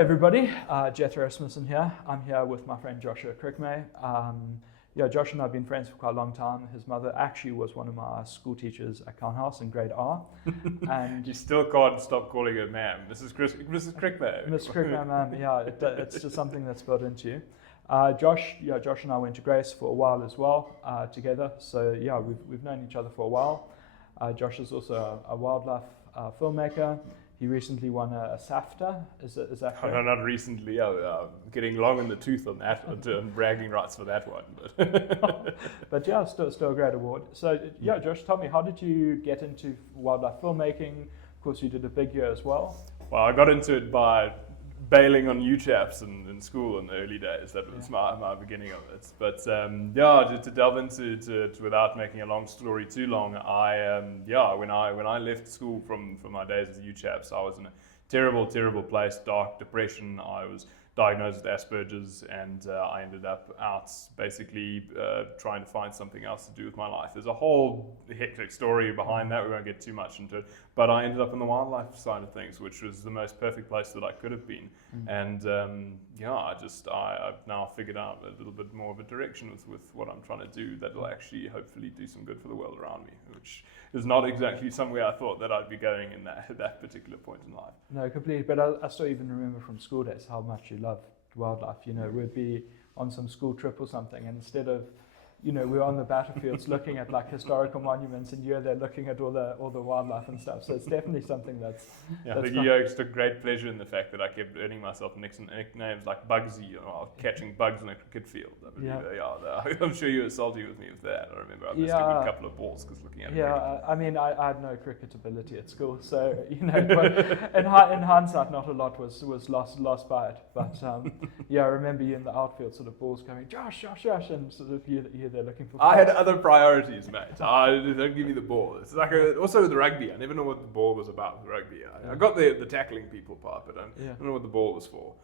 Everybody, Jethro Rasmussen here. I'm here with my friend Joshua Crickmay. Josh and I have been friends for quite a long time. His mother actually was one of my school teachers at Count House in grade R. And you still can't stop calling her ma'am. Mrs. Crickmay. Miss Crickmay, ma'am, it's just something that's built into you. Josh and I went to Grace for a while as well together. So we've known each other for a while. Josh is also a wildlife filmmaker. He recently won a SAFTA. Is that correct? No, not recently. Getting long in the tooth on that, on bragging rights for that one. But yeah, still a great award. So Josh, tell me, how did you get into wildlife filmmaking? Of course, you did a big year as well. Well, I got into it by bailing on UChaps in school in the early days. That was my beginning of it. But to delve into it without making a long story too long, when I left school from my days as UChaps, I was in a terrible place, dark depression. I was diagnosed with Asperger's, and I ended up out basically trying to find something else to do with my life. There's a whole hectic story behind that. We won't get too much into it, but I ended up in the wildlife side of things, which was the most perfect place that I could have been. And I've now figured out a little bit more of a direction with what I'm trying to do that will actually hopefully do some good for the world around me, which is not exactly somewhere I thought that I'd be going in that particular point in life. No, completely. But I still even remember from school days how much you loved wildlife. We'd be on some school trip or something, and instead of, we're on the battlefields looking at like historical monuments, and you're there looking at all the wildlife and stuff. So it's definitely something that's. I think you took great pleasure in the fact that I kept earning myself nicknames like Bugsy, catching bugs in a cricket field. I believe, I'm sure you were salty with me with that. I remember I missed a couple of balls because looking at it. I mean, I had no cricket ability at school, so but in hindsight, not a lot was lost by it. But I remember you in the outfield, sort of balls coming, Josh, and sort of you there looking for. I had other priorities, mate. Don't give me the ball. It's like also with rugby. I never know what the ball was about with rugby. I got the tackling people part, but I don't know what the ball was for.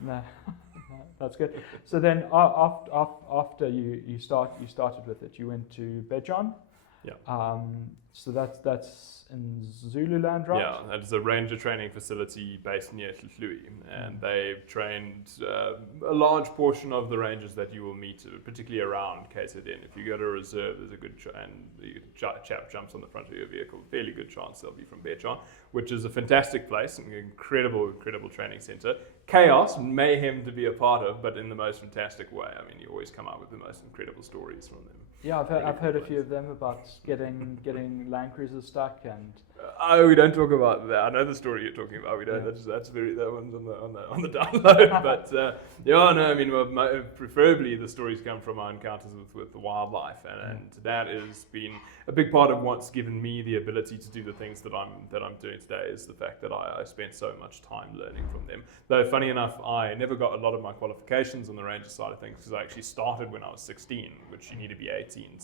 No. That's good. So then after you started with it, you went to Bejon. Yeah. So that's in Zululand, right? Yeah, that's a ranger training facility based near Hlui, and they've trained a large portion of the rangers that you will meet, particularly around KZN. If you go to a reserve, there's a good and the chap jumps on the front of your vehicle, fairly good chance they'll be from Bejon, which is a fantastic place, an incredible training centre. Chaos, mayhem to be a part of, but in the most fantastic way. I mean, you always come out with the most incredible stories from them. Yeah, I've heard a few of them about getting Land Cruisers stuck and. We don't talk about that. I know the story you're talking about. We don't. Yeah. That one's on the download. But preferably the stories come from our encounters with the wildlife, and that has been a big part of what's given me the ability to do the things that I'm doing today. Is the fact that I spent so much time learning from them. Though funny enough, I never got a lot of my qualifications on the ranger side of things because I actually started when I was 16, which you need to be 18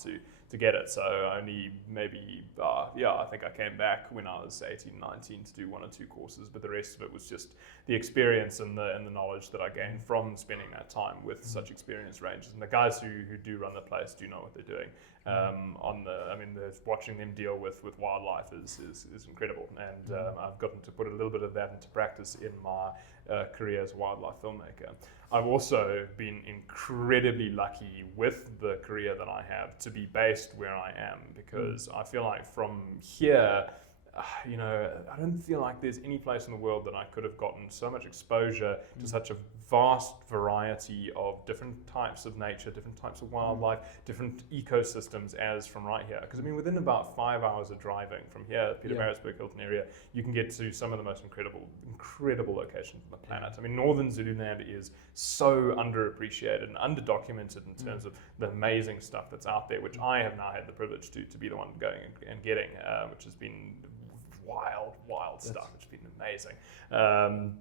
to get it. So only maybe, I think I came back when I was 18, 19 to do one or two courses, but the rest of it was just the experience and the knowledge that I gained from spending that time with such experienced rangers. And the guys who do run the place do know what they're doing. Watching them deal with wildlife is incredible. And I've gotten to put a little bit of that into practice in my career as a wildlife filmmaker. I've also been incredibly lucky with the career that I have to be based where I am, because I feel like from here, I don't feel like there's any place in the world that I could have gotten so much exposure to such a vast variety of different types of nature, different types of wildlife, different ecosystems as from right here. Because within about 5 hours of driving from here, Pietermaritzburg, Hilton area, you can get to some of the most incredible locations on the planet. Northern Zululand is so underappreciated and underdocumented in terms of the amazing stuff that's out there, which I have now had the privilege to be the one going and getting, which has been wild stuff. It's been amazing. And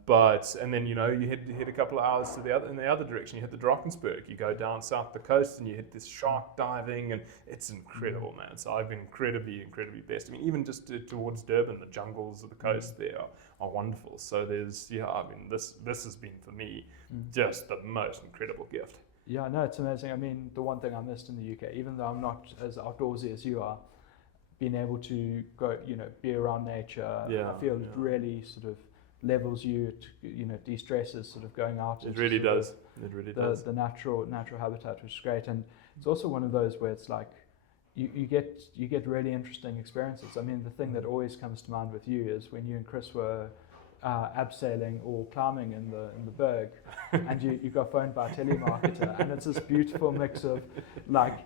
then you hit a couple of hours in the other direction. You hit the Drakensberg. You go down south the coast and you hit this shark diving, and it's incredible, man. So I've been incredibly blessed. Even just towards Durban, the jungles of the coast there are wonderful. So there's this has been for me just the most incredible gift. Yeah, no, it's amazing. The one thing I missed in the UK, even though I'm not as outdoorsy as you are, being able to go, be around nature, I feel really sort of levels you, de-stresses, sort of going out. It really does. It really does. The natural habitat, which is great, and it's also one of those where it's like you get really interesting experiences. I mean, the thing that always comes to mind with you is when you and Chris were abseiling or climbing in the berg, and you got phoned by a telemarketer, and it's this beautiful mix of like.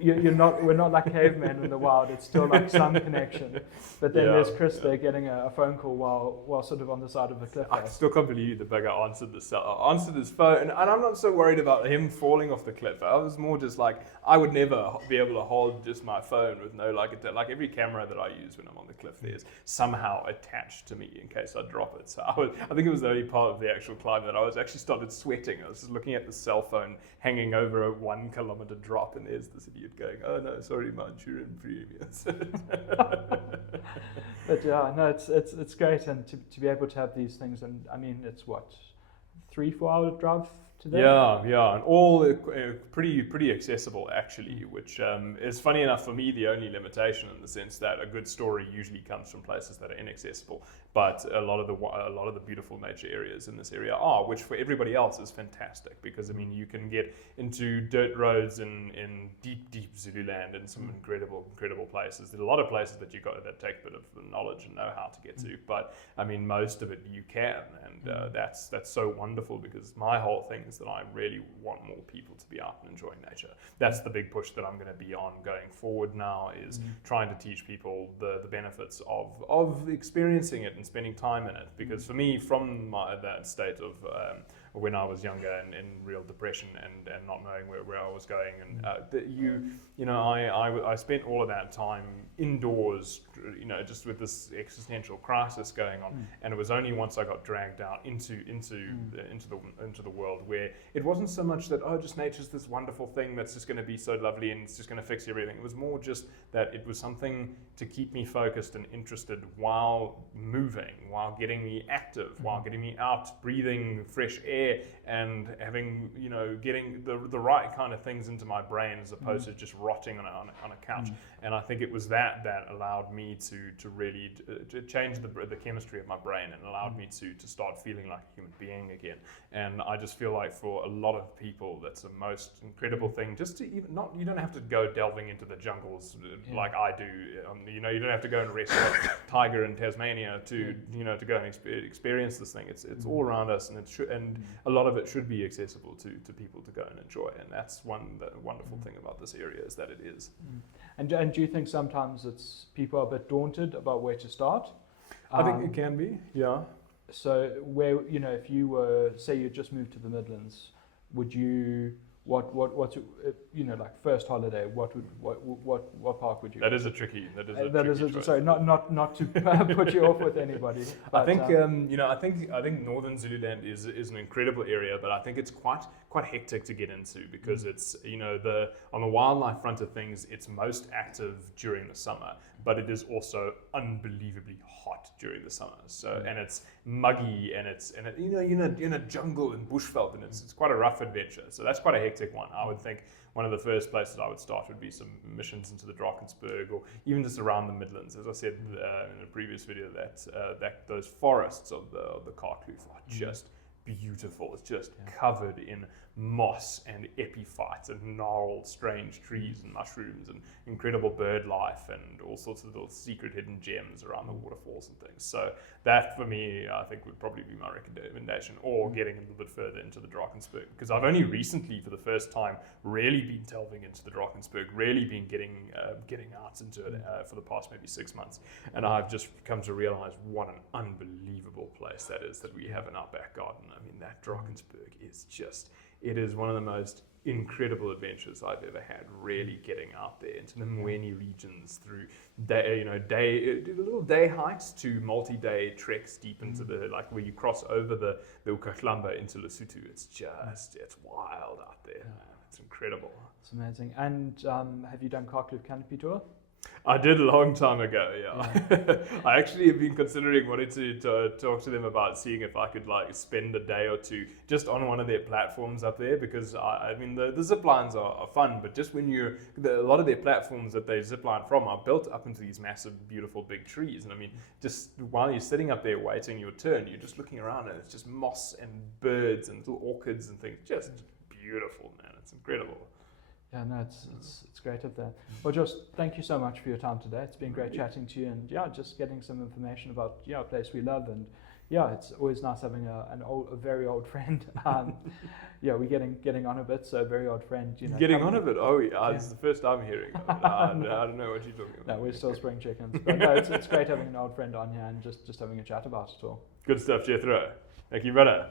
We're not like cavemen in the wild. It's still like some connection, but then there's Chris there getting a phone call while sort of on the side of a cliff. I still can't believe the bugger answered his phone, and I'm not so worried about him falling off the cliff. I was more just like, I would never be able to hold just my phone with no like every camera that I use when I'm on the cliff is somehow attached to me in case I drop it. So I think it was the only part of the actual climb that I was actually started sweating. I was just looking at the cell phone hanging over a 1 kilometer drop, and there's this idiot going, "Oh no, sorry, Manchurian premiums." But yeah, no, it's great, and to be able to have these things, and I mean, it's what 3-4 hour drive today. Yeah, and all pretty accessible actually, which is funny enough for me the only limitation in the sense that a good story usually comes from places that are inaccessible. But a lot of the beautiful nature areas in this area are, which for everybody else is fantastic, because I mean you can get into dirt roads in deep Zululand and some incredible places. There's a lot of places that that take a bit of knowledge and know how to get to, but I mean most of it you can, and that's so wonderful, because my whole thing is that I really want more people to be out and enjoying nature. That's the big push that I'm going to be on going forward now, is trying to teach people the benefits of experiencing it and spending time in it, because for me, from that state of when I was younger and in real depression and not knowing where I was going, and I spent all of that time indoors, just with this existential crisis going on, and it was only once I got dragged out into the world where it wasn't so much that just nature's this wonderful thing that's just going to be so lovely and it's just going to fix everything. It was more just that it was something to keep me focused and interested while moving, while getting me active, while getting me out, breathing fresh air, and having getting the right kind of things into my brain, as opposed to just rotting on a couch. And I think it was that allowed me to really change the chemistry of my brain, and allowed me to start feeling like a human being again. And I just feel like for a lot of people that's the most incredible thing, just to you don't have to go delving into the jungles like I do. You don't have to go and rescue a tiger in Tasmania to go and experience this thing. It's all around us, and a lot of it should be accessible to people to go and enjoy. And that's the wonderful thing about this area, is that it is. And do you think sometimes people are a bit daunted about where to start? I think it can be, yeah. So where, if you were, say you just moved to the Midlands, would you, what's like first holiday, what park would you? That is a tricky choice. Sorry, not to put you off with anybody. But, I think I think Northern Zululand is an incredible area, but I think it's quite hectic to get into, because it's on the wildlife front of things, it's most active during the summer, but it is also unbelievably hot during the summer. So and it's muggy, and you're in a jungle in bushveld, and it's quite a rough adventure. So that's quite a hectic one. I would think one of the first places I would start would be some missions into the Drakensberg, or even just around the Midlands. As I said in a previous video, that those forests of the Karkloof are just beautiful. It's just covered in moss and epiphytes and gnarled strange trees and mushrooms and incredible bird life and all sorts of little secret hidden gems around the waterfalls and things. So that for me, I think, would probably be my recommendation, or getting a little bit further into the Drakensberg, because I've only recently, for the first time, really been delving into the Drakensberg, really been getting out into it for the past maybe 6 months, and I've just come to realize what an unbelievable place that is that we have in our back garden. I mean, that Drakensberg is just, it is one of the most incredible adventures I've ever had, really getting out there into the Mweni regions, through little day hikes to multi-day treks deep into the, like where you cross over the Ukahlamba into Lesotho. It's wild out there, man. It's incredible. It's amazing. And have you done Karkloof Canopy Tour? I did a long time ago, yeah. I actually have been considering wanting to talk to them about seeing if I could like spend a day or two just on one of their platforms up there, because I mean the zip lines are fun, but just when a lot of their platforms that they zip line from are built up into these massive, beautiful big trees. And I mean, just while you're sitting up there waiting your turn, you're just looking around and it's just moss and birds and little orchids and things. Just beautiful, man. It's incredible. Yeah, no, it's great of that. Well, Josh, thank you so much for your time today. It's been great chatting to you, and yeah, just getting some information about a place we love, and yeah, it's always nice having a very old friend. Yeah, we're getting on a bit, so a very old friend. Getting on a bit. Oh yeah, this is the first time hearing of it. I don't know what you're talking about. No, we're still spring chickens, but no, it's great having an old friend on here and just having a chat about it all. Good stuff, Jethro. Thank you, brother.